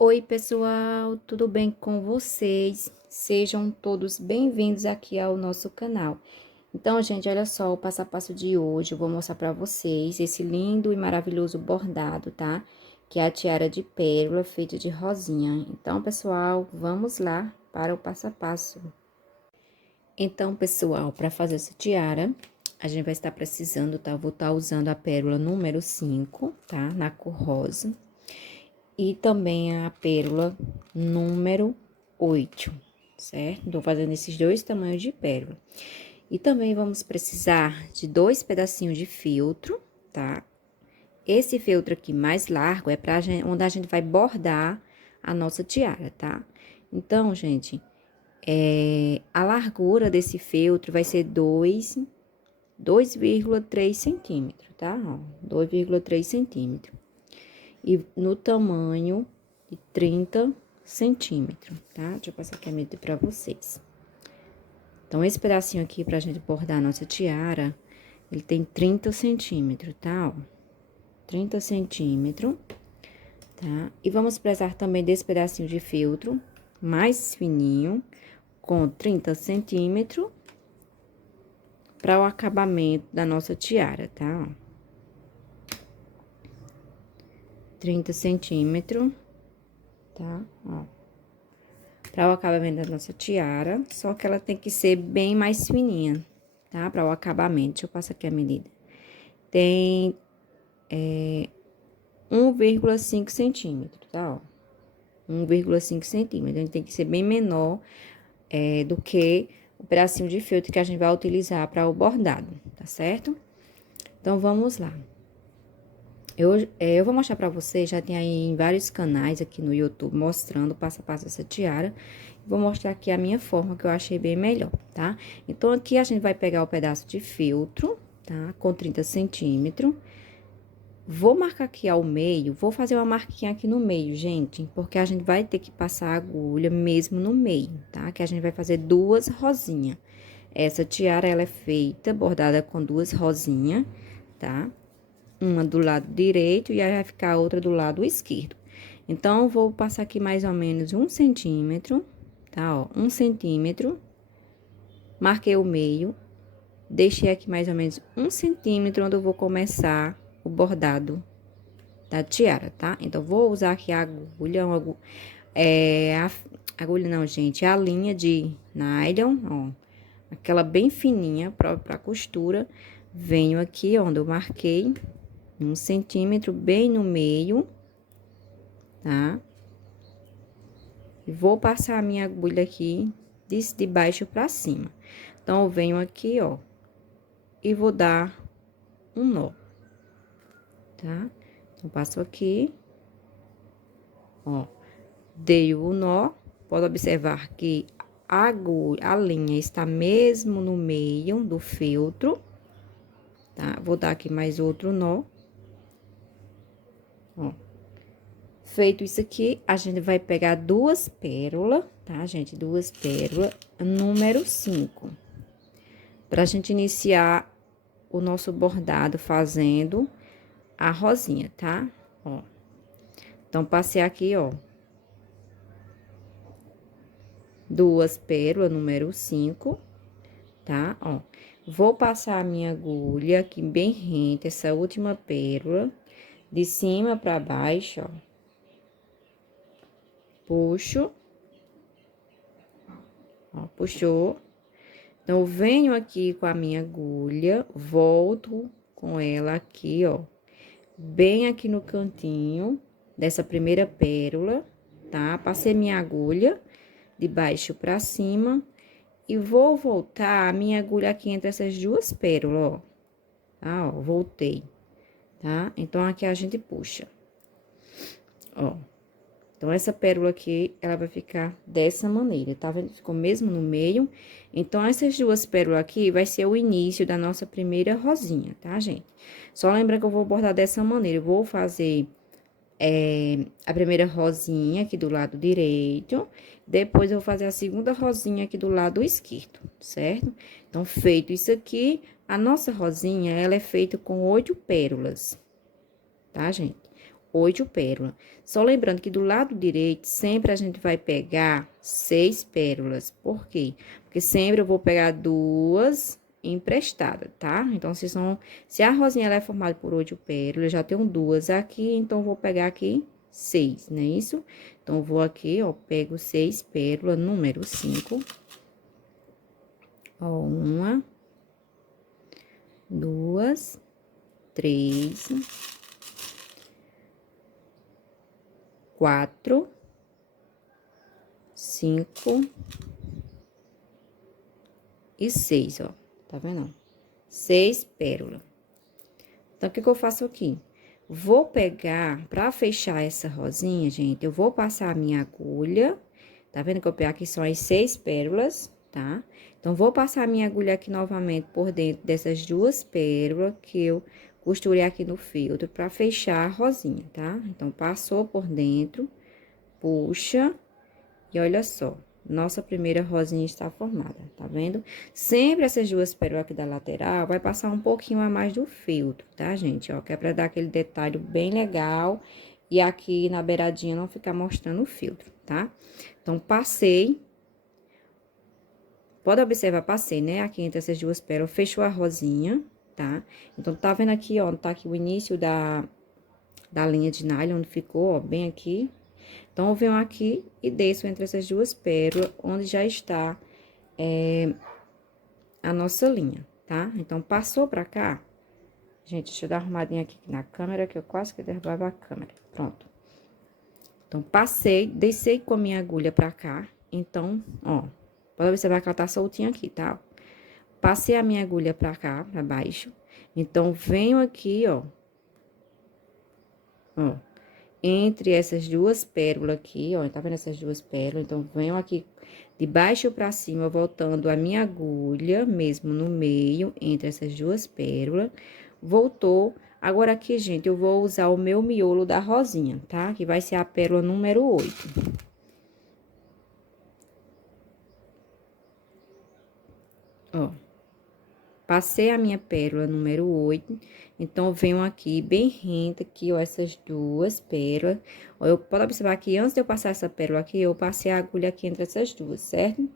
Oi, pessoal, tudo bem com vocês? Sejam todos bem-vindos aqui ao nosso canal. Então, gente, olha só o passo a passo de hoje. Eu vou mostrar para vocês esse lindo e maravilhoso bordado, tá? Que é a tiara de pérola feita de rosinha. Então, pessoal, vamos lá para o passo a passo. Então, pessoal, para fazer essa tiara, a gente vai estar precisando, tá? Eu vou estar usando a pérola número 5, tá? Na cor rosa. E também a pérola número 8, certo? Tô fazendo esses dois tamanhos de pérola. E também vamos precisar de 2 pedacinhos de feltro, tá? Esse feltro aqui mais largo é pra gente, onde a gente vai bordar a nossa tiara, tá? Então, gente, a largura desse feltro vai ser 2,3 centímetros, tá? Ó, 2,3 centímetros. E no tamanho de 30 centímetros, tá? Deixa eu passar aqui a medida pra vocês. Então, esse pedacinho aqui pra gente bordar a nossa tiara, ele tem 30 centímetros, tá? Ó, 30 centímetros, tá? E vamos precisar também desse pedacinho de feltro mais fininho, com 30 centímetros, para o acabamento da nossa tiara, tá? Ó. 30 centímetros, tá? Ó. Para o acabamento da nossa tiara, só que ela tem que ser bem mais fininha, tá? Para o acabamento. Deixa eu passar aqui a medida. Tem 1,5 centímetro, tá? Ó. 1,5 centímetro. Ele tem que ser bem menor do que o pedacinho de feltro que a gente vai utilizar para o bordado, tá certo? Então, vamos lá. Eu vou mostrar pra vocês, já tem aí em vários canais aqui no YouTube mostrando passo a passo essa tiara. Vou mostrar aqui a minha forma, que eu achei bem melhor, tá? Então, aqui a gente vai pegar o pedaço de feltro, tá? Com 30 centímetros. Vou marcar aqui ao meio, vou fazer uma marquinha aqui no meio, gente, porque a gente vai ter que passar a agulha mesmo no meio, tá? Que a gente vai fazer duas rosinhas. Essa tiara, ela é feita, bordada com duas rosinhas, tá? Uma do lado direito e aí vai ficar a outra do lado esquerdo. Então, eu vou passar aqui mais ou menos 1 centímetro, tá? Ó, 1 centímetro. Marquei o meio. Deixei aqui mais ou menos 1 centímetro, onde eu vou começar o bordado da tiara, tá? Então, vou usar aqui a agulha, agulha não, gente, é a linha de nylon, ó. Aquela bem fininha pra costura. Venho aqui, onde eu marquei 1 centímetro, bem no meio, tá? E vou passar a minha agulha aqui de baixo pra cima. Então, eu venho aqui, ó, e vou dar um nó, tá? Então, passo aqui, ó, dei o nó. Pode observar que a linha está mesmo no meio do feltro, tá? Vou dar aqui mais outro nó, ó. Feito isso aqui, a gente vai pegar duas pérolas, tá, gente? Duas pérolas, número 5. Pra gente iniciar o nosso bordado fazendo a rosinha, tá? Ó. Então, passei aqui, ó. Duas pérolas, número 5, tá? Ó. Vou passar a minha agulha aqui bem rente, essa última pérola, de cima pra baixo, ó. Puxo. Ó, puxou. Então, eu venho aqui com a minha agulha, volto com ela aqui, ó, bem aqui no cantinho dessa primeira pérola, tá? Passei minha agulha de baixo pra cima e vou voltar a minha agulha aqui entre essas duas pérolas, ó. Tá, ó, voltei, tá? Então, aqui a gente puxa, ó. Então, essa pérola aqui, ela vai ficar dessa maneira, tá vendo? Ficou mesmo no meio. Então, essas duas pérolas aqui vai ser o início da nossa primeira rosinha, tá, gente? Só lembra que eu vou bordar dessa maneira. Eu vou fazer a primeira rosinha aqui do lado direito. Depois, eu vou fazer a segunda rosinha aqui do lado esquerdo, certo? Então, feito isso aqui, a nossa rosinha, ela é feita com 8 pérolas, tá, gente? 8 pérolas. Só lembrando que do lado direito, sempre a gente vai pegar 6 pérolas. Por quê? Porque sempre eu vou pegar duas emprestadas, tá? Então, se a rosinha ela é formada por 8 pérolas, eu já tenho duas aqui, então, eu vou pegar aqui 6, não é isso? Então, eu vou aqui, ó, pego 6 pérolas, número 5. Ó, 1, 2, 3, 4, 5 e 6, ó. Tá vendo? 6 pérolas. Então, o que que eu faço aqui? Vou pegar, pra fechar essa rosinha, gente, eu vou passar a minha agulha. Tá vendo que eu peguei aqui só as 6 pérolas, tá? Então, vou passar a minha agulha aqui novamente por dentro dessas duas pérolas que eu costurei aqui no feltro pra fechar a rosinha, tá? Então, passou por dentro, puxa e olha só. Nossa primeira rosinha está formada, tá vendo? Sempre essas duas pérolas aqui da lateral vai passar um pouquinho a mais do feltro, tá, gente? Ó, que é pra dar aquele detalhe bem legal e aqui na beiradinha não ficar mostrando o feltro, tá? Então, passei. Pode observar, passei, né? Aqui entre essas duas pérolas, fechou a rosinha, tá? Então, tá vendo aqui, ó, tá aqui o início da linha de nylon, onde ficou, ó, bem aqui. Então, eu venho aqui e desço entre essas duas pérolas, onde já está a nossa linha, tá? Então, passou pra cá. Gente, deixa eu dar uma arrumadinha aqui na câmera, que eu quase que derrubava a câmera. Pronto. Então, passei, desci com a minha agulha pra cá. Então, ó, pode observar que ela tá soltinha aqui, tá? Passei a minha agulha pra cá, pra baixo. Então, venho aqui, ó. Ó, entre essas duas pérolas aqui, ó, tá vendo essas duas pérolas? Então, venho aqui de baixo pra cima, voltando a minha agulha, mesmo no meio, entre essas duas pérolas. Voltou. Agora, aqui, gente, eu vou usar o meu miolo da rosinha, tá? Que vai ser a pérola número 8. Ó. Passei a minha pérola número 8, então, eu venho aqui bem rente aqui, ó, essas duas pérolas. Ó, eu posso observar que antes de eu passar essa pérola aqui, eu passei a agulha aqui entre essas duas, certo?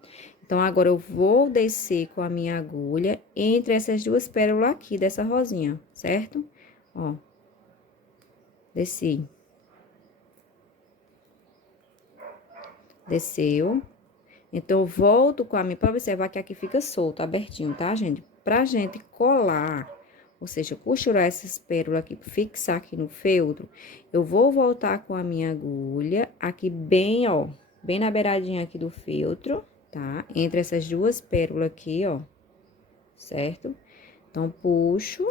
Então, agora, eu vou descer com a minha agulha entre essas duas pérolas aqui dessa rosinha, certo? Ó, desci. Desceu. Então, eu volto com a minha, para observar que aqui fica solto, abertinho, tá, gente? Pra gente colar, ou seja, costurar essas pérolas aqui, fixar aqui no feltro, eu vou voltar com a minha agulha aqui bem, ó, bem na beiradinha aqui do feltro, tá? Entre essas duas pérolas aqui, ó, certo? Então, puxo.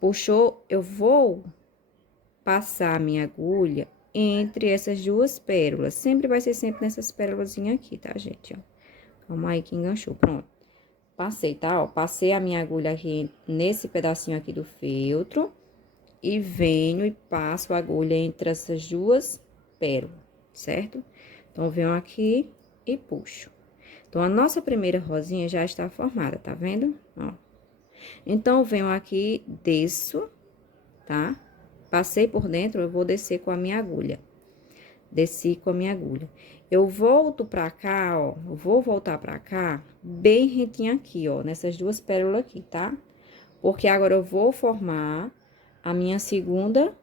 Puxou, eu vou passar a minha agulha entre essas duas pérolas. Sempre vai ser sempre nessas pérolazinhas aqui, tá, gente? Ó. Calma aí que enganchou. Pronto. Passei, tá? Ó, passei a minha agulha aqui nesse pedacinho aqui do feltro. E venho e passo a agulha entre essas duas pérolas, certo? Então, eu venho aqui e puxo. Então, a nossa primeira rosinha já está formada, tá vendo? Ó. Então, eu venho aqui, desço, tá? Passei por dentro, eu vou descer com a minha agulha. Desci com a minha agulha. Eu volto pra cá, ó, eu vou voltar pra cá, bem retinho aqui, ó, nessas duas pérolas aqui, tá? Porque agora eu vou formar a minha segunda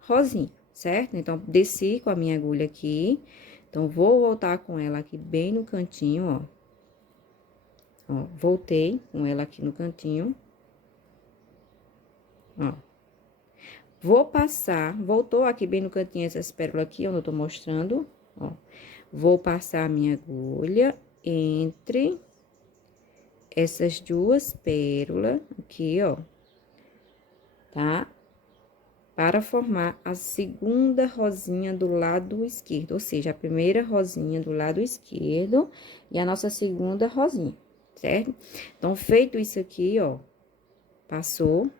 rosinha, certo? Então, desci com a minha agulha aqui. Então, vou voltar com ela aqui bem no cantinho, ó. Ó, voltei com ela aqui no cantinho. Ó. Vou passar, voltou aqui bem no cantinho essas pérolas aqui, onde eu tô mostrando, ó. Vou passar a minha agulha entre essas duas pérolas aqui, ó, tá? Para formar a segunda rosinha do lado esquerdo, ou seja, a primeira rosinha do lado esquerdo e a nossa segunda rosinha, certo? Então, feito isso aqui, ó, passou.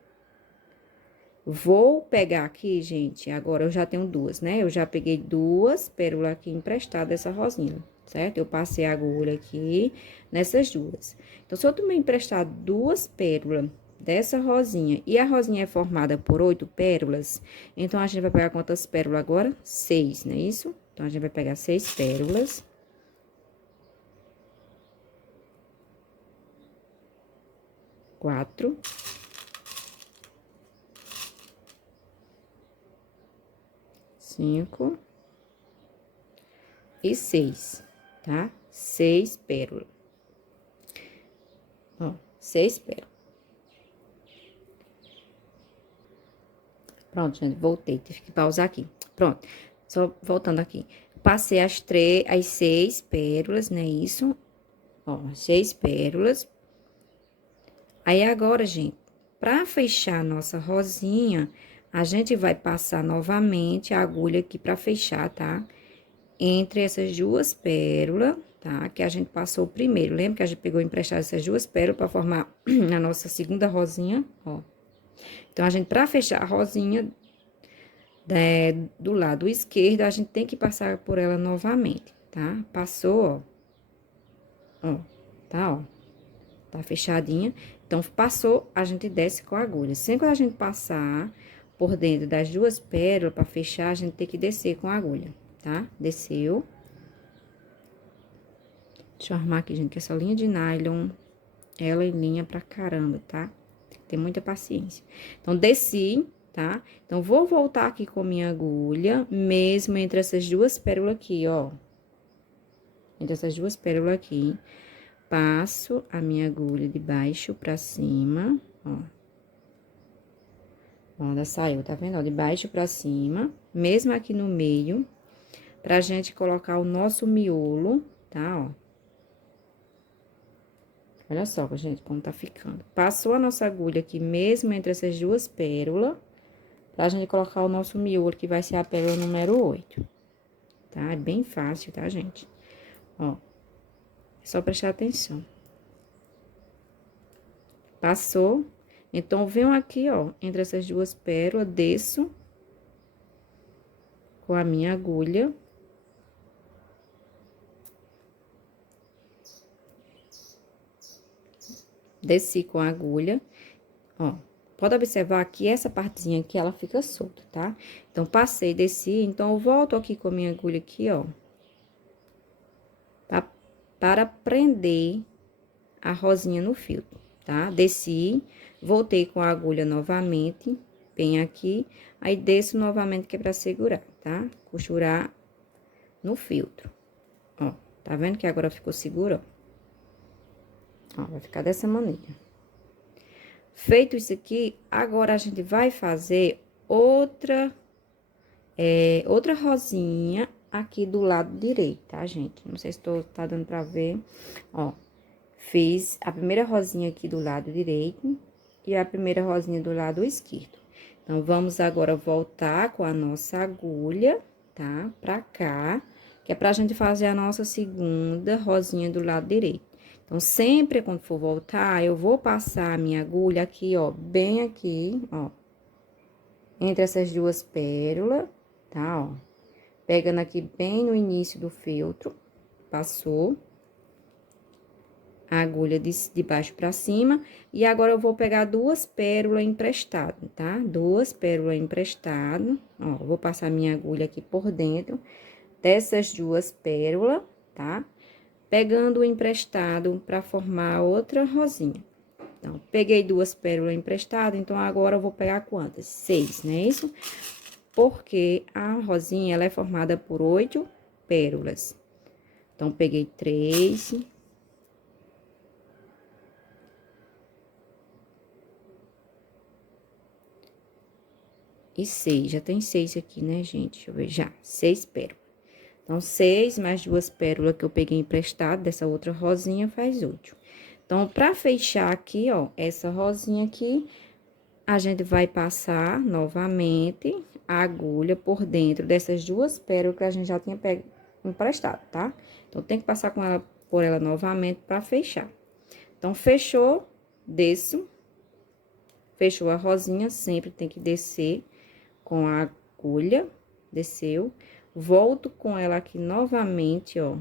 Vou pegar aqui, gente, agora eu já tenho duas, né? Eu já peguei duas pérolas aqui emprestadas dessa rosinha, certo? Eu passei a agulha aqui nessas duas. Então, se eu também emprestar duas pérolas dessa rosinha, e a rosinha é formada por 8 pérolas, então a gente vai pegar quantas pérolas agora? 6, não é isso? Então, a gente vai pegar 6 pérolas. Quatro. Cinco. E 6, tá? 6 pérolas. Ó, 6 pérolas. Pronto, gente, voltei. Tive que pausar aqui. Pronto, só voltando aqui. Passei as 6 pérolas, né? Isso. Ó, 6 pérolas. Aí, agora, gente, pra fechar a nossa rosinha, a gente vai passar novamente a agulha aqui pra fechar, tá? Entre essas duas pérolas, tá? Que a gente passou primeiro. Lembra que a gente pegou emprestado essas duas pérolas pra formar a nossa segunda rosinha, ó. Então, a gente, pra fechar a rosinha, do lado esquerdo, a gente tem que passar por ela novamente, tá? Passou, ó, tá, ó, tá fechadinha. Então, passou, a gente desce com a agulha. Sempre que a gente passar por dentro das duas pérolas pra fechar, a gente tem que descer com a agulha, tá? Desceu. Deixa eu arrumar aqui, gente, que essa linha de nylon, ela é linha pra caramba, tá? Tem que ter muita paciência. Então, desci, tá? Então, vou voltar aqui com minha agulha, mesmo entre essas duas pérolas aqui, ó. Entre essas duas pérolas aqui, passo a minha agulha de baixo pra cima, ó. Ó, ela saiu, tá vendo? Ó, de baixo pra cima, mesmo aqui no meio, pra gente colocar o nosso miolo, tá, ó. Olha só, gente, como tá ficando. Passou a nossa agulha aqui, mesmo entre essas duas pérolas, pra gente colocar o nosso miolo, que vai ser a pérola número 8. Tá? É bem fácil, tá, gente? Ó, é só prestar atenção. Passou. Então, venho aqui, ó, entre essas duas pérolas, desço com a minha agulha. Desci com a agulha, ó. Pode observar que essa partezinha aqui, ela fica solta, tá? Então, passei, desci, então, eu volto aqui com a minha agulha aqui, ó. Para prender a rosinha no fio, tá? Desci, voltei com a agulha novamente, bem aqui, aí desço novamente que é pra segurar, tá? Costurar no filtro, ó. Tá vendo que agora ficou seguro, ó? Ó, vai ficar dessa maneira. Feito isso aqui, agora a gente vai fazer outra rosinha aqui do lado direito, tá, gente? Não sei se tá dando pra ver, ó. Fiz a primeira rosinha aqui do lado direito e a primeira rosinha do lado esquerdo. Então, vamos agora voltar com a nossa agulha, tá? Pra cá, que é pra gente fazer a nossa segunda rosinha do lado direito. Então, sempre quando for voltar, eu vou passar a minha agulha aqui, ó, bem aqui, ó. Entre essas duas pérolas, tá, ó. Pegando aqui bem no início do feltro, passou a agulha de baixo pra cima. E agora, eu vou pegar duas pérolas emprestadas, tá? Duas pérolas emprestadas. Ó, vou passar minha agulha aqui por dentro dessas duas pérolas, tá? Pegando o emprestado pra formar outra rosinha. Então, peguei duas pérolas emprestadas, então, agora eu vou pegar quantas? 6, não é isso? Porque a rosinha, ela é formada por 8 pérolas. Então, peguei 3... e 6, já tem 6 aqui, né, gente? Deixa eu ver, já, 6 pérolas. Então, 6 mais duas pérolas que eu peguei emprestado dessa outra rosinha faz 8. Então, pra fechar aqui, ó, essa rosinha aqui, a gente vai passar novamente a agulha por dentro dessas duas pérolas que a gente já tinha pego emprestado, tá? Então, tem que passar por ela novamente pra fechar. Então, fechou, desço. Fechou a rosinha, sempre tem que descer com a agulha, desceu, volto com ela aqui novamente, ó,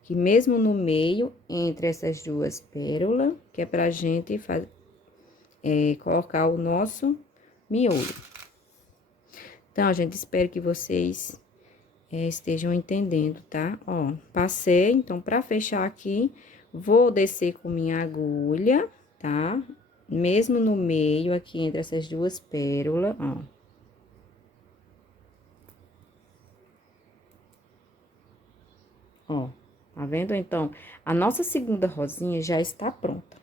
que mesmo no meio, entre essas duas pérolas, que é pra gente colocar o nosso miolo. Então, gente, espero que vocês estejam entendendo, tá? Ó, passei, então, pra fechar aqui, vou descer com minha agulha, tá? Mesmo no meio, aqui entre essas duas pérolas, ó. Ó, tá vendo? Então, a nossa segunda rosinha já está pronta,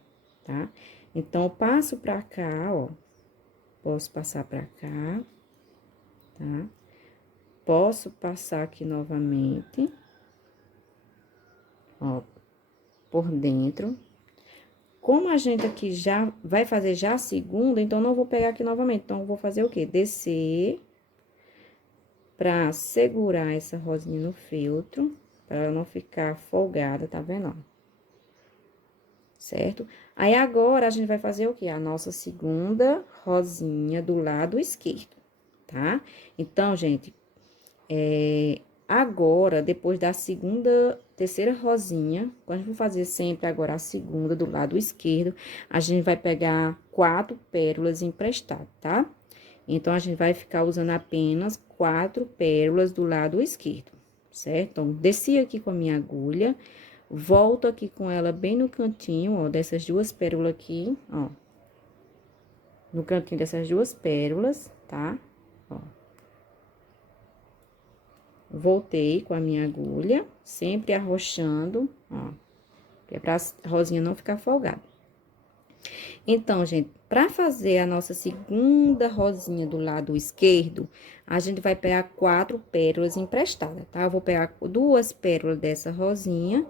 tá? Então, eu passo pra cá, ó. Posso passar pra cá, tá? Posso passar aqui novamente, ó, por dentro. Como a gente aqui já vai fazer já a segunda, então não vou pegar aqui novamente. Então, eu vou fazer o quê? Descer pra segurar essa rosinha no feltro, pra ela não ficar folgada, tá vendo, ó? Certo? Aí, agora, a gente vai fazer o quê? A nossa segunda rosinha do lado esquerdo, tá? Então, gente, agora, depois da segunda, terceira rosinha, quando a gente for fazer sempre agora a segunda do lado esquerdo, a gente vai pegar 4 pérolas emprestadas, tá? Então, a gente vai ficar usando apenas 4 pérolas do lado esquerdo, certo? Então, desci aqui com a minha agulha, volto aqui com ela bem no cantinho, ó, dessas duas pérolas aqui, ó. No cantinho dessas duas pérolas, tá? Ó. Voltei com a minha agulha, sempre arrochando, ó, que é pra rosinha não ficar folgada. Então, gente, pra fazer a nossa segunda rosinha do lado esquerdo, a gente vai pegar 4 pérolas emprestadas, tá? Eu vou pegar 2 pérolas dessa rosinha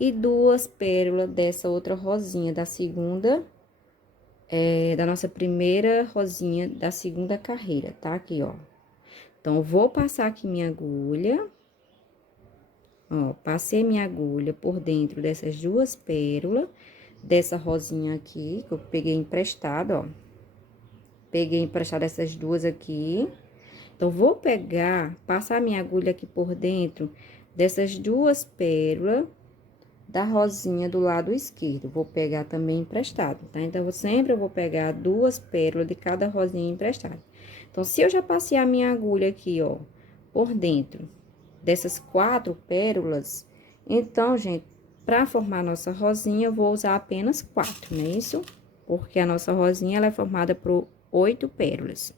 e 2 pérolas dessa outra rosinha da segunda, da nossa primeira rosinha da segunda carreira, tá? Aqui, ó. Então, eu vou passar aqui minha agulha. Ó, passei minha agulha por dentro dessas duas pérolas, dessa rosinha aqui, que eu peguei emprestada, ó. Peguei emprestada essas duas aqui. Então, vou pegar, passar minha agulha aqui por dentro dessas duas pérolas da rosinha do lado esquerdo. Vou pegar também emprestado, tá? Então, eu vou pegar 2 pérolas de cada rosinha emprestada. Então, se eu já passei a minha agulha aqui, ó, por dentro dessas 4 pérolas, então, gente, para formar a nossa rosinha, eu vou usar apenas 4, não é isso? Porque a nossa rosinha, ela é formada por 8 pérolas.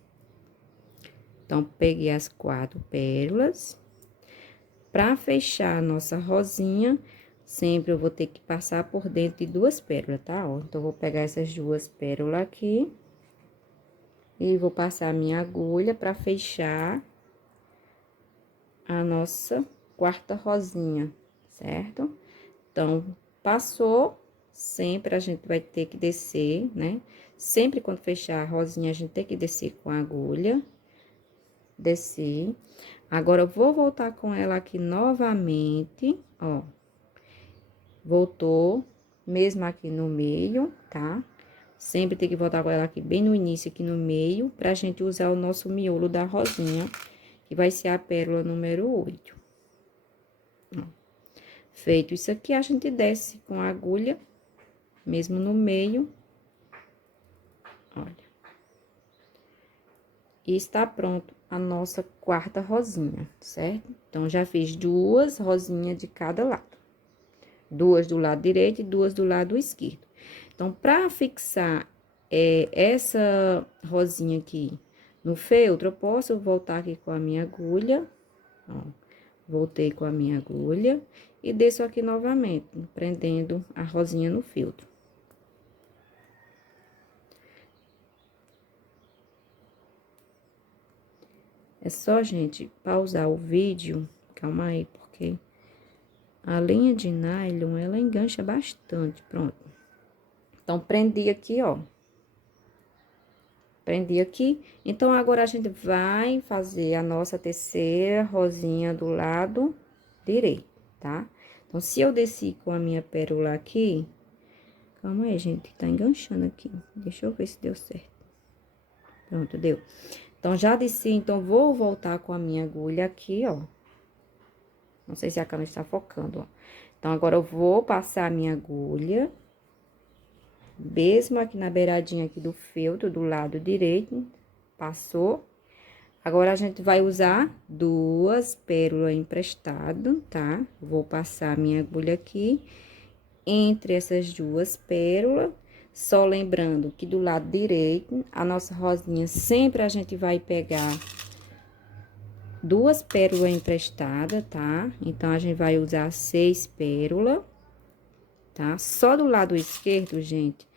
Então, peguei as 4 pérolas. Para fechar a nossa rosinha, sempre eu vou ter que passar por dentro de 2 pérolas, tá? Ó, então, eu vou pegar essas 2 pérolas aqui. E vou passar a minha agulha para fechar a nossa quarta rosinha, certo? Então, passou, sempre a gente vai ter que descer, né? Sempre quando fechar a rosinha, a gente tem que descer com a agulha. Desci. Agora, eu vou voltar com ela aqui novamente, ó. Voltou, mesmo aqui no meio, tá? Sempre tem que voltar com ela aqui bem no início, aqui no meio, pra gente usar o nosso miolo da rosinha, que vai ser a pérola número 8. Ó. Feito isso aqui, a gente desce com a agulha, mesmo no meio. Olha. E está pronto a nossa quarta rosinha, certo? Então, já fiz 2 rosinhas de cada lado. 2 do lado direito e 2 do lado esquerdo. Então, para fixar essa rosinha aqui no feltro, eu posso voltar aqui com a minha agulha, ó. Voltei com a minha agulha e desço aqui novamente, prendendo a rosinha no feltro. É só, gente, pausar o vídeo, calma aí, porque a linha de nylon, ela engancha bastante, pronto. Então, prendi aqui, ó. Prendi aqui. Então, agora a gente vai fazer a nossa terceira rosinha do lado direito, tá? Então, se eu desci com a minha pérola aqui... Calma aí, gente, tá enganchando aqui. Deixa eu ver se deu certo. Pronto, deu. Então, já desci, então, vou voltar com a minha agulha aqui, ó. Não sei se a câmera está focando, ó. Então, agora eu vou passar a minha agulha. Mesmo aqui na beiradinha aqui do feltro, do lado direito, passou. Agora, a gente vai usar 2 pérolas emprestadas, tá? Vou passar a minha agulha aqui entre essas 2 pérolas. Só lembrando que do lado direito, a nossa rosinha, sempre a gente vai pegar 2 pérolas emprestadas, tá? Então, a gente vai usar 6 pérolas, tá? Só do lado esquerdo, gente,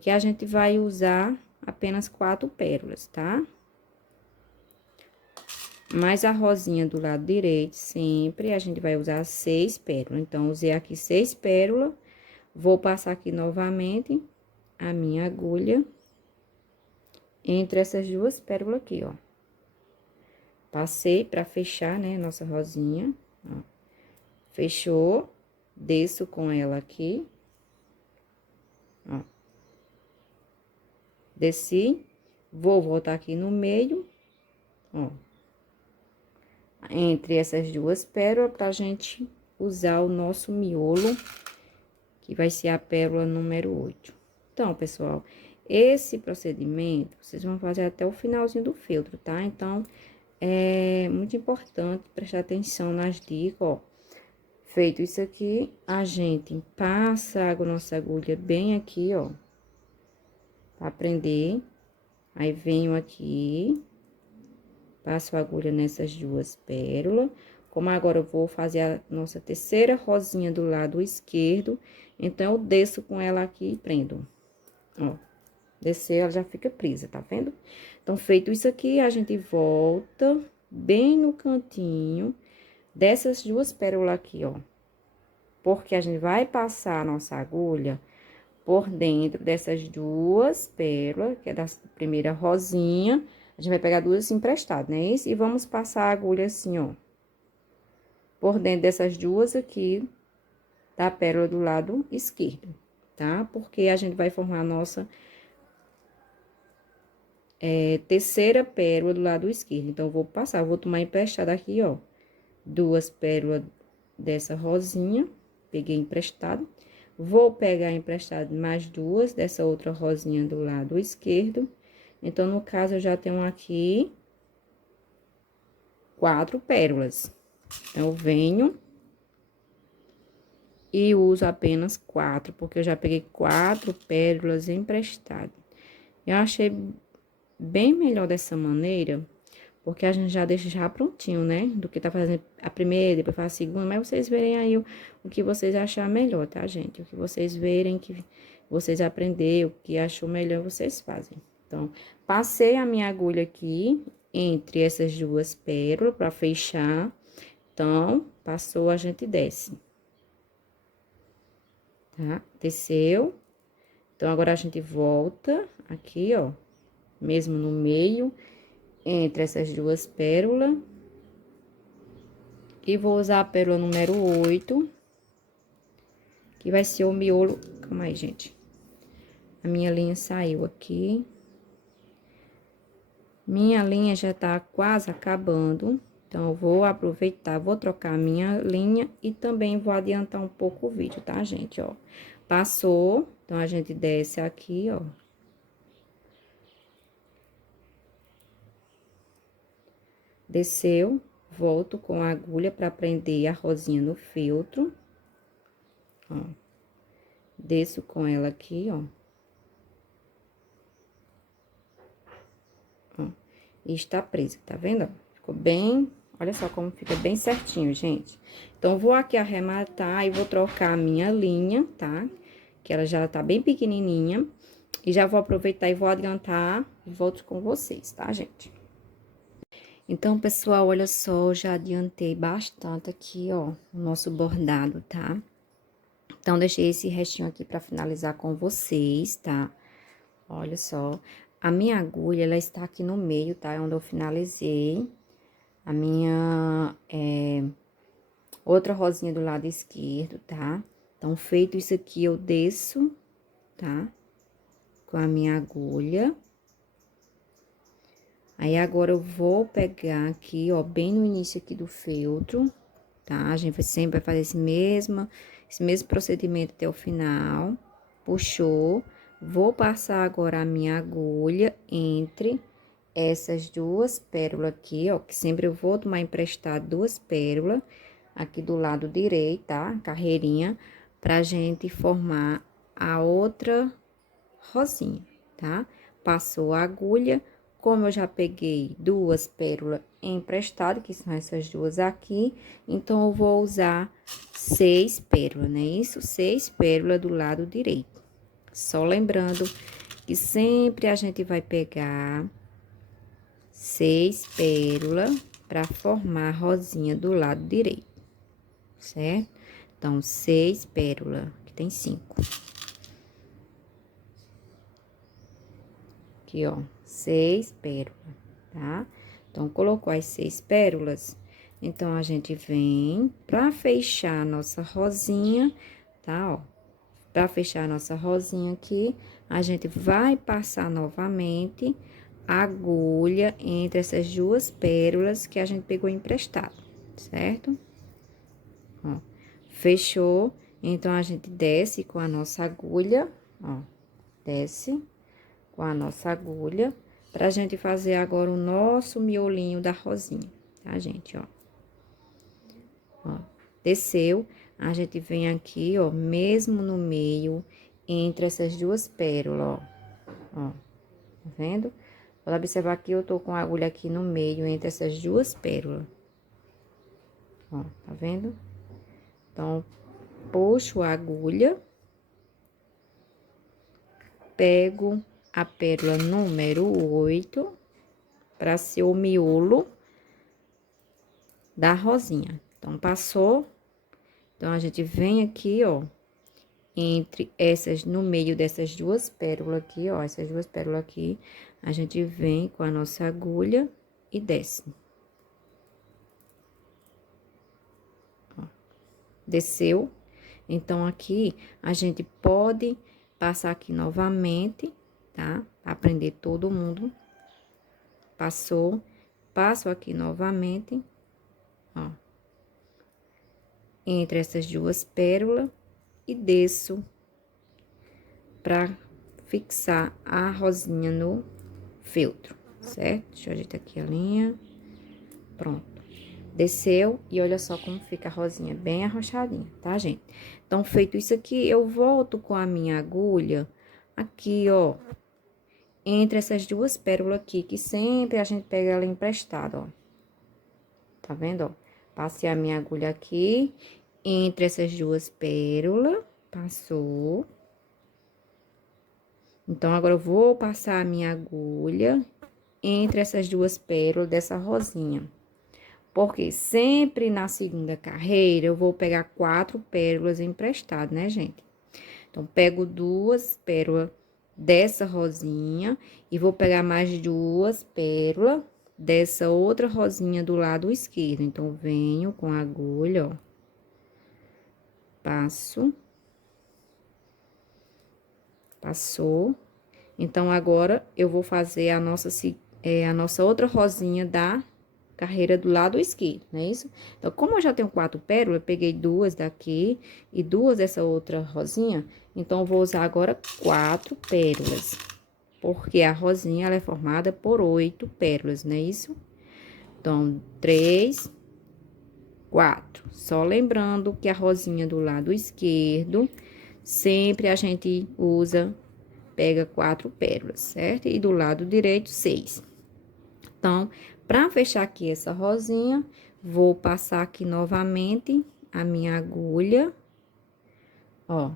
que a gente vai usar apenas 4 pérolas, tá? Mas a rosinha do lado direito, sempre a gente vai usar 6 pérolas. Então, usei aqui 6 pérolas, vou passar aqui novamente a minha agulha entre essas 2 pérolas aqui, ó. Passei pra fechar, né, nossa rosinha, ó. Fechou, desço com ela aqui, ó. Desci, vou voltar aqui no meio, ó. Entre essas 2 pérolas, pra gente usar o nosso miolo, que vai ser a pérola número 8. Então, pessoal, esse procedimento, vocês vão fazer até o finalzinho do feltro, tá? Então, é muito importante prestar atenção nas dicas, ó. Feito isso aqui, a gente passa a nossa agulha bem aqui, ó, pra prender. Aí, venho aqui, passo a agulha nessas 2 pérolas. Como agora eu vou fazer a nossa terceira rosinha do lado esquerdo, então, eu desço com ela aqui e prendo, ó. Descer, ela já fica presa, tá vendo? Então, feito isso aqui, a gente volta bem no cantinho dessas 2 pérolas aqui, ó. Porque a gente vai passar a nossa agulha por dentro dessas 2 pérolas, que é da primeira rosinha. A gente vai pegar 2 emprestadas, né? E vamos passar a agulha assim, ó. Por dentro dessas 2 aqui, da pérola do lado esquerdo, tá? Porque a gente vai formar a nossa terceira pérola do lado esquerdo. Então, eu vou passar, vou tomar emprestado aqui, ó, 2 pérolas dessa rosinha, peguei emprestado. Vou pegar emprestado mais 2 dessa outra rosinha do lado esquerdo. Então, no caso, eu já tenho aqui 4 pérolas. Então, eu venho e uso apenas 4, porque eu já peguei 4 pérolas emprestadas. Eu achei bem melhor dessa maneira, porque a gente já deixa já prontinho, né? Do que tá fazendo a primeira, depois faz a segunda, mas vocês verem aí o que vocês acharem melhor, tá, gente? O que vocês verem, que vocês aprenderam, o que achou melhor, vocês fazem. Então, passei a minha agulha aqui, entre essas 2 pérolas, pra fechar. Então, passou, a gente desce. Tá? Desceu. Então, agora a gente volta aqui, ó, mesmo no meio, entre essas 2 pérolas. E vou usar a pérola número 8, que vai ser o miolo. Calma aí, gente. A minha linha saiu aqui. Minha linha já tá quase acabando. Então, eu vou aproveitar, vou trocar a minha linha e também vou adiantar um pouco o vídeo, tá, gente? Ó, passou. Então, a gente desce aqui, ó. Desceu, volto com a agulha para prender a rosinha no feltro. Ó. Desço com ela aqui, ó. Ó. E está presa, tá vendo? Ficou bem, olha só como fica bem certinho, gente. Então, vou aqui arrematar e vou trocar a minha linha, tá? Que ela já tá bem pequenininha. E já vou aproveitar e vou adiantar e volto com vocês, tá, gente? Então, pessoal, olha só, já adiantei bastante aqui, ó, o nosso bordado, tá? Então, deixei esse restinho aqui pra finalizar com vocês, tá? Olha só, a minha agulha, ela está aqui no meio, tá? É onde eu finalizei a minha, outra rosinha do lado esquerdo, tá? Então, feito isso aqui, eu desço, tá? Com a minha agulha. Aí, agora, eu vou pegar aqui, ó, bem no início aqui do feltro, tá? A gente sempre vai fazer esse mesmo procedimento até o final. Puxou. Vou passar agora a minha agulha entre essas duas pérolas aqui, ó. Que sempre eu vou tomar emprestado duas pérolas aqui do lado direito, tá? Carreirinha, pra gente formar a outra rosinha, tá? Passou a agulha, como eu já peguei duas pérolas emprestadas, que são essas duas aqui, então eu vou usar 6 pérolas, né? Isso, 6 pérolas do lado direito. Só lembrando que sempre a gente vai pegar 6 pérolas para formar a rosinha do lado direito, certo? Então, 6 pérolas, que tem 5. Aqui, ó, 6 pérolas, tá? Então, colocou as 6 pérolas, então, a gente vem pra fechar a nossa rosinha, tá, ó? Pra fechar a nossa rosinha aqui, a gente vai passar novamente a agulha entre essas duas pérolas que a gente pegou emprestado, certo? Ó, fechou, então, a gente desce com a nossa agulha, ó, desce com a nossa agulha, pra gente fazer agora o nosso miolinho da rosinha, tá, gente, ó. Ó, desceu, a gente vem aqui, ó, mesmo no meio, entre essas duas pérolas, ó, tá vendo? Pode observar que eu tô com a agulha aqui no meio, entre essas duas pérolas, ó, tá vendo? Então, puxo a agulha, pego a pérola número 8, para ser o miolo da rosinha. Então, passou. Então, a gente vem aqui, ó, entre essas, no meio dessas duas pérolas aqui, ó, essas duas pérolas aqui, a gente vem com a nossa agulha e desce. Ó, desceu. Então, aqui, a gente pode passar aqui novamente, tá? Pra aprender todo mundo. Passou, passo aqui novamente, ó, entre essas duas pérolas e desço pra fixar a rosinha no feltro, certo? Deixa eu ajeitar aqui a linha. Pronto. Desceu e olha só como fica a rosinha, bem arrochadinha, tá, gente? Então, feito isso aqui, eu volto com a minha agulha aqui, ó, entre essas duas pérolas aqui, que sempre a gente pega ela emprestada, ó. Tá vendo, ó? Passei a minha agulha aqui, entre essas duas pérolas, passou. Então, agora eu vou passar a minha agulha entre essas duas pérolas dessa rosinha. Porque sempre na segunda carreira eu vou pegar 4 pérolas emprestadas, né, gente? Então, pego 2 pérolas dessa rosinha e vou pegar mais 2 pérolas dessa outra rosinha do lado esquerdo. Então, venho com a agulha, ó, passo, passou. Então, agora eu vou fazer a nossa outra rosinha da carreira do lado esquerdo, não é isso? Então, como eu já tenho 4 pérolas, eu peguei 2 daqui e 2 dessa outra rosinha, então, eu vou usar agora 4 pérolas, porque a rosinha, ela é formada por 8 pérolas, não é isso? Então, 3, 4. Só lembrando que a rosinha do lado esquerdo, sempre a gente usa, pega 4 pérolas, certo? E do lado direito, 6. Então, para fechar aqui essa rosinha, vou passar aqui novamente a minha agulha, ó.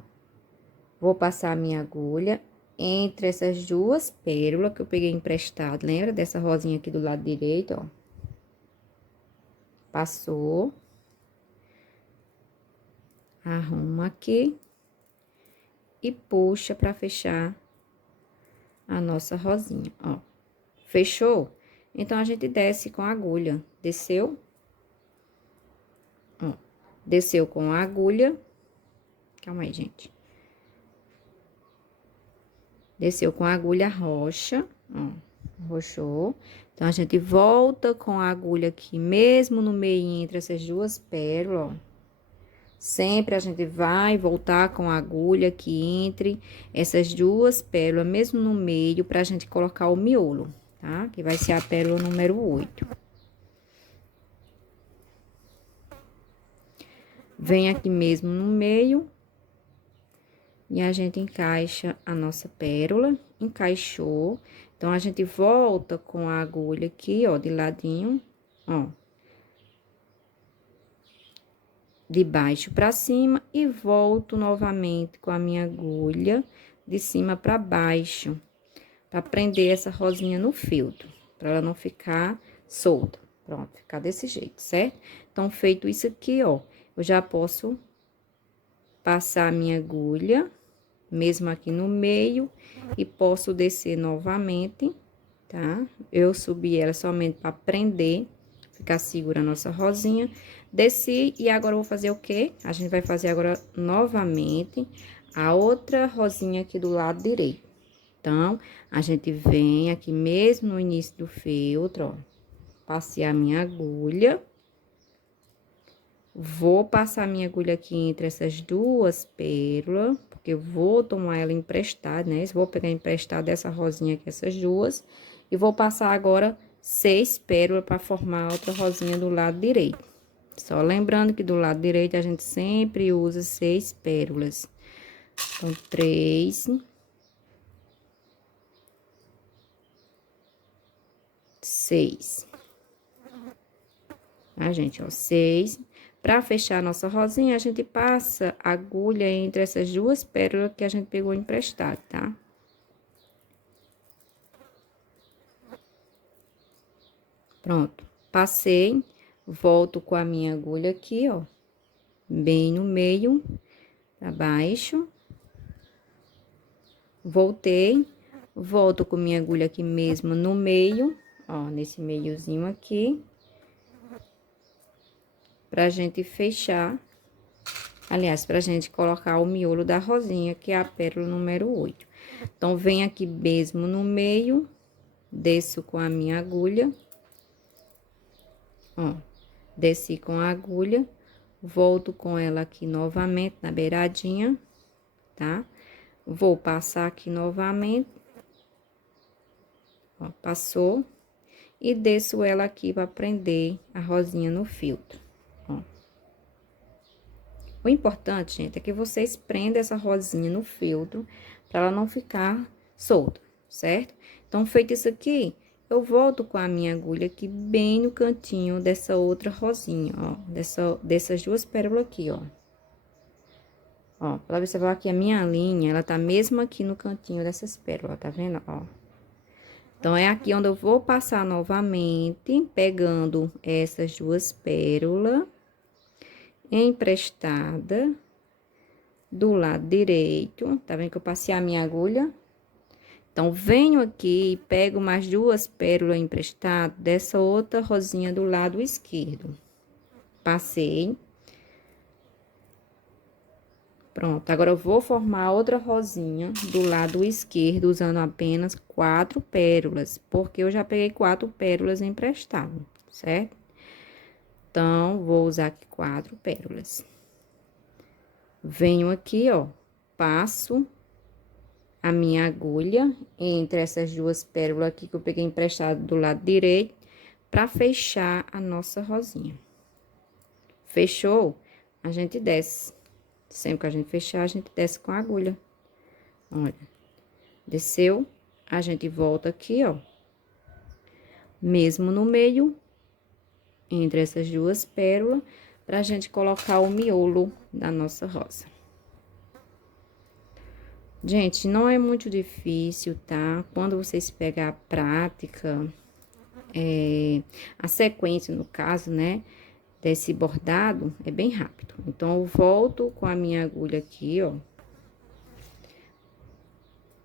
Vou passar a minha agulha entre essas duas pérolas que eu peguei emprestado, lembra dessa rosinha aqui do lado direito, ó. Passou. Arruma aqui e puxa para fechar a nossa rosinha, ó. Fechou? Então, a gente desce com a agulha. Desceu? Ó. Desceu com a agulha. Calma aí, gente. Desceu com a agulha roxa, ó. Arrochou. Então, a gente volta com a agulha aqui, mesmo no meio entre essas duas pérolas, ó. Sempre a gente vai voltar com a agulha aqui entre essas duas pérolas, mesmo no meio, pra gente colocar o miolo, tá? Que vai ser a pérola número 8. Vem aqui mesmo no meio e a gente encaixa a nossa pérola, encaixou. Então, a gente volta com a agulha aqui, ó, de ladinho, ó. De baixo pra cima e volto novamente com a minha agulha de cima pra baixo, pra prender essa rosinha no feltro, pra ela não ficar solta. Pronto, ficar desse jeito, certo? Então, feito isso aqui, ó, eu já posso passar a minha agulha, mesmo aqui no meio, e posso descer novamente, tá? Eu subi ela somente para prender, ficar segura a nossa rosinha. Desci e agora eu vou fazer o quê? A gente vai fazer agora novamente a outra rosinha aqui do lado direito. Então, a gente vem aqui mesmo no início do feltro, ó, passei a minha agulha. Vou passar minha agulha aqui entre essas duas pérolas, porque eu vou tomar ela emprestada, né? Vou pegar emprestada essa rosinha aqui, essas duas, e vou passar agora 6 pérolas para formar outra rosinha do lado direito. Só lembrando que do lado direito a gente sempre usa 6 pérolas. Então, 3, 6. Tá, gente? Ó, 6. Para fechar a nossa rosinha, a gente passa a agulha entre essas duas pérolas que a gente pegou emprestado, tá? Pronto. Passei, volto com a minha agulha aqui, ó, bem no meio, pra baixo. Voltei, volto com minha agulha aqui mesmo no meio, ó, nesse meiozinho aqui. Pra gente fechar, aliás, pra gente colocar o miolo da rosinha, que é a pérola número 8. Então, vem aqui mesmo no meio, desço com a minha agulha, ó, desci com a agulha, volto com ela aqui novamente na beiradinha, tá? Vou passar aqui novamente, ó, passou, e desço ela aqui para prender a rosinha no feltro, ó. O importante, gente, é que vocês prendam essa rosinha no feltro, para ela não ficar solta, certo? Então, feito isso aqui, eu volto com a minha agulha aqui bem no cantinho dessa outra rosinha, ó, dessas duas pérolas aqui, ó. Ó, pra observar que a minha linha, ela tá mesmo aqui no cantinho dessas pérolas, tá vendo? Ó. Então, é aqui onde eu vou passar novamente, pegando essas duas pérolas emprestada do lado direito, tá vendo que eu passei a minha agulha? Então, venho aqui e pego mais duas pérolas emprestadas dessa outra rosinha do lado esquerdo. Passei. Pronto, agora eu vou formar outra rosinha do lado esquerdo, usando apenas 4 pérolas, porque eu já peguei 4 pérolas emprestadas, certo? Então, vou usar aqui 4 pérolas. Venho aqui, ó, passo a minha agulha entre essas duas pérolas aqui que eu peguei emprestado do lado direito, para fechar a nossa rosinha. Fechou? A gente desce. Sempre que a gente fechar, a gente desce com a agulha. Olha, desceu, a gente volta aqui, ó. Mesmo no meio, entre essas duas pérolas, pra gente colocar o miolo da nossa rosa. Gente, não é muito difícil, tá? Quando vocês pegar a prática, a sequência, no caso, né? Desse bordado, é bem rápido. Então, eu volto com a minha agulha aqui, ó.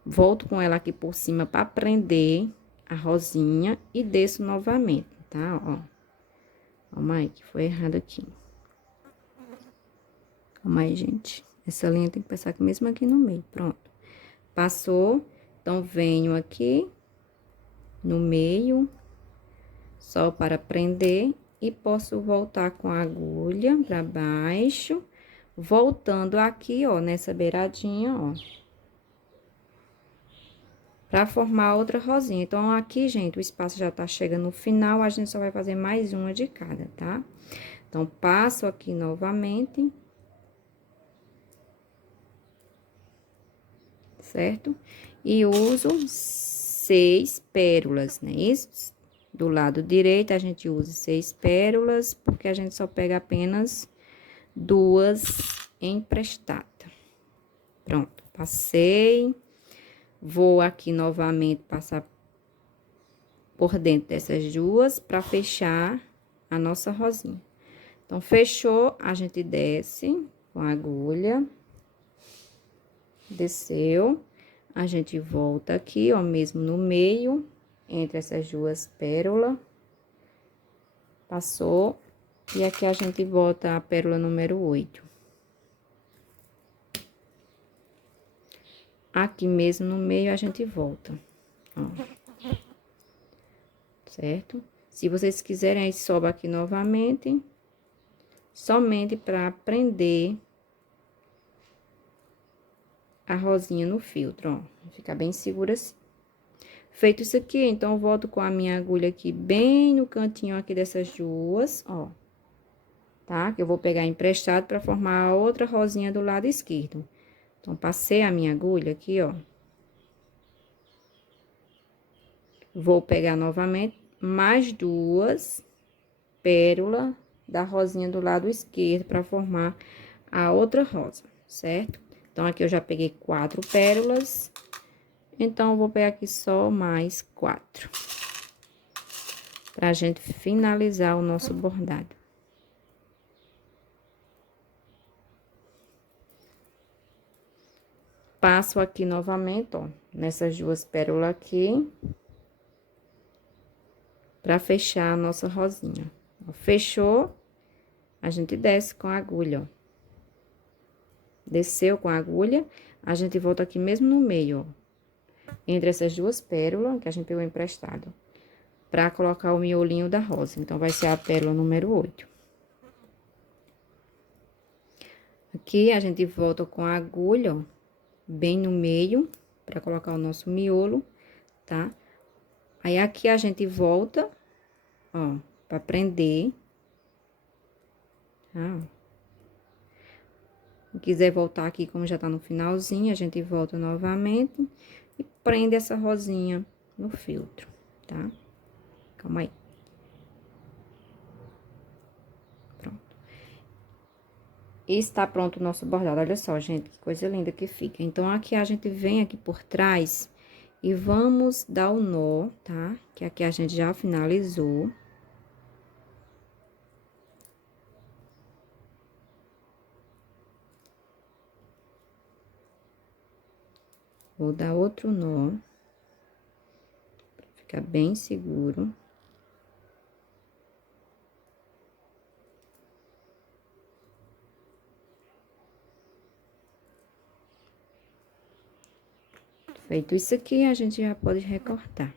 Volto com ela aqui por cima para prender a rosinha e desço novamente, tá? Ó. Calma aí, que foi errado aqui. Calma aí, gente. Essa linha tem que passar aqui mesmo aqui no meio, pronto. Passou, então, venho aqui no meio, só para prender, e posso voltar com a agulha para baixo, voltando aqui, ó, nessa beiradinha, ó. Pra formar outra rosinha. Então, aqui, gente, o espaço já tá chegando no final, a gente só vai fazer mais uma de cada, tá? Então, passo aqui novamente. Certo? E uso 6 pérolas, né? Isso, do lado direito, a gente usa 6 pérolas, porque a gente só pega apenas 2 emprestadas. Pronto, passei. Vou aqui novamente passar por dentro dessas duas para fechar a nossa rosinha. Então, fechou, a gente desce com a agulha. Desceu, a gente volta aqui, ó, mesmo no meio, entre essas duas pérolas. Passou, e aqui a gente bota a pérola número 8. Aqui mesmo no meio, a gente volta, ó. Certo? Se vocês quiserem, aí sobe aqui novamente, somente para prender a rosinha no filtro, ó. Fica bem segura assim. Feito isso aqui, então, eu volto com a minha agulha aqui bem no cantinho aqui dessas duas, ó. Tá? Que eu vou pegar emprestado para formar a outra rosinha do lado esquerdo. Então, passei a minha agulha aqui, ó. Vou pegar novamente mais duas pérolas da rosinha do lado esquerdo para formar a outra rosa, certo? Então, aqui eu já peguei 4 pérolas. Então, eu vou pegar aqui só mais 4. Pra gente finalizar o nosso bordado. Passo aqui novamente, ó, nessas duas pérolas aqui. Pra fechar a nossa rosinha. Ó, fechou, a gente desce com a agulha, ó. Desceu com a agulha, a gente volta aqui mesmo no meio, ó. Entre essas duas pérolas que a gente pegou emprestado. Pra colocar o miolinho da rosa. Então, vai ser a pérola número 8. Aqui, a gente volta com a agulha, ó, bem no meio, pra colocar o nosso miolo, tá? Aí, aqui a gente volta, ó, pra prender. Tá? Se quiser voltar aqui, como já tá no finalzinho, a gente volta novamente e prende essa rosinha no filtro, tá? Calma aí. Pronto. E está pronto o nosso bordado. Olha só, gente, que coisa linda que fica. Então, aqui a gente vem aqui por trás e vamos dar o nó, tá? Que aqui a gente já finalizou. Vou dar outro nó. Pra ficar bem seguro. Feito isso aqui, a gente já pode recortar.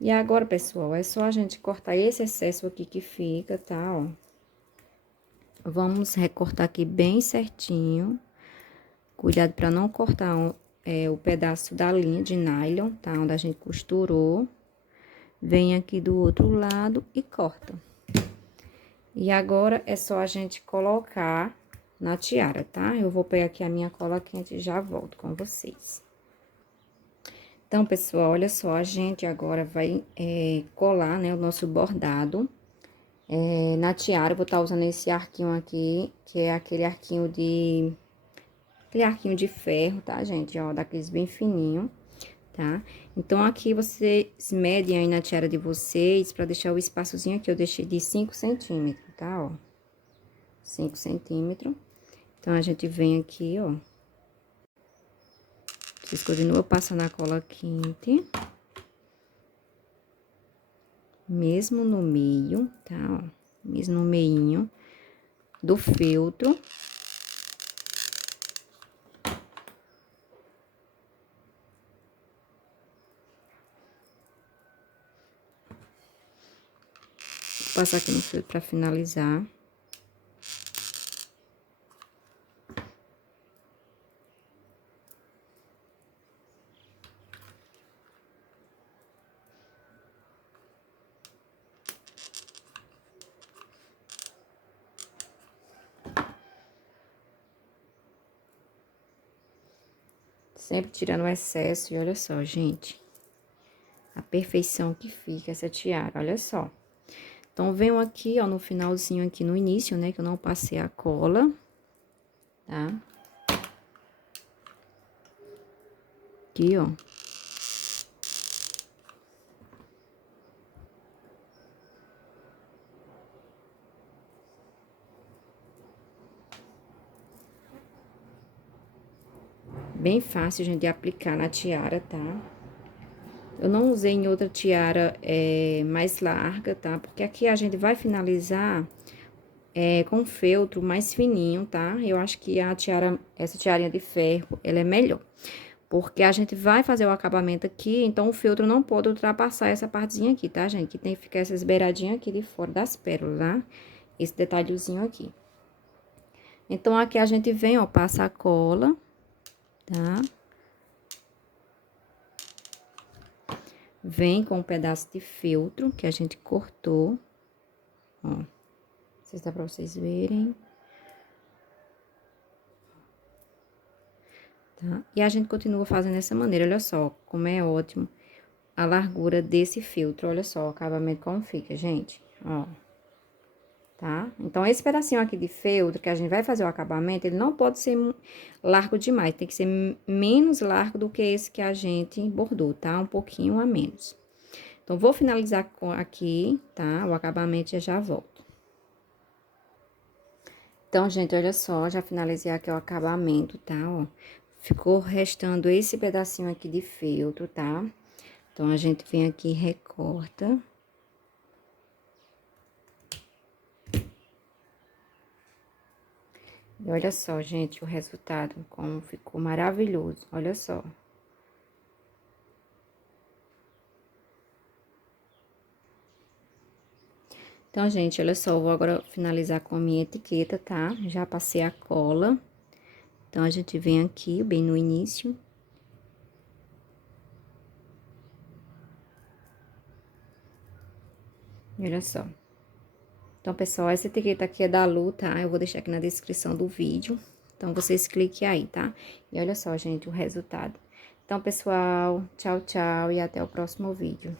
E agora, pessoal, é só a gente cortar esse excesso aqui que fica, tá, ó. Vamos recortar aqui bem certinho. Cuidado para não cortar o pedaço da linha de nylon, tá? Onde a gente costurou. Vem aqui do outro lado e corta. E agora, é só a gente colocar na tiara, tá? Eu vou pegar aqui a minha cola quente e já volto com vocês. Então, pessoal, olha só, a gente agora vai colar, né, o nosso bordado. Na tiara, eu vou estar usando esse arquinho aqui, que é aquele arquinho de ferro, tá, gente? Ó, daqueles bem fininho, tá? Então, aqui vocês medem aí na tiara de vocês, pra deixar o espaçozinho aqui, eu deixei de 5 centímetros, tá, ó. 5 centímetros. Então, a gente vem aqui, ó. Vocês continuam passando a cola quente. Mesmo no meio, tá, ó. Mesmo no meinho do feltro. Vou passar aqui no feltro pra finalizar. Sempre tirando o excesso. E olha só, gente. A perfeição que fica essa tiara, olha só. Então, venho aqui, ó, no finalzinho aqui no início, né, que eu não passei a cola, tá? Aqui, ó. Bem fácil, gente, de aplicar na tiara, tá? Eu não usei em outra tiara mais larga, tá? Porque aqui a gente vai finalizar com feltro mais fininho, tá? Eu acho que essa tiarinha de ferro, ela é melhor. Porque a gente vai fazer o acabamento aqui, então o feltro não pode ultrapassar essa partezinha aqui, tá, gente? Que tem que ficar essas beiradinhas aqui de fora das pérolas, tá? Esse detalhezinho aqui. Então, aqui a gente vem, ó, passa a cola, tá? Vem com um pedaço de feltro que a gente cortou, ó. Não sei se dá pra vocês verem. Tá? E a gente continua fazendo dessa maneira, olha só, como é ótimo a largura desse filtro, olha só o acabamento como fica, gente, ó. Tá? Então, esse pedacinho aqui de feltro que a gente vai fazer o acabamento, ele não pode ser largo demais, tem que ser menos largo do que esse que a gente bordou, tá? Um pouquinho a menos. Então, vou finalizar aqui, tá? O acabamento e já volto. Então, gente, olha só, já finalizei aqui o acabamento, tá? Ó, ficou restando esse pedacinho aqui de feltro, tá? Então, a gente vem aqui e recorta. E olha só, gente, o resultado, como ficou maravilhoso, olha só. Então, gente, olha só, eu vou agora finalizar com a minha etiqueta, tá? Já passei a cola. Então, a gente vem aqui, bem no início. E olha só. Então, pessoal, essa etiqueta aqui é da Lu, tá? Eu vou deixar aqui na descrição do vídeo. Então, vocês cliquem aí, tá? E olha só, gente, o resultado. Então, pessoal, tchau, tchau e até o próximo vídeo.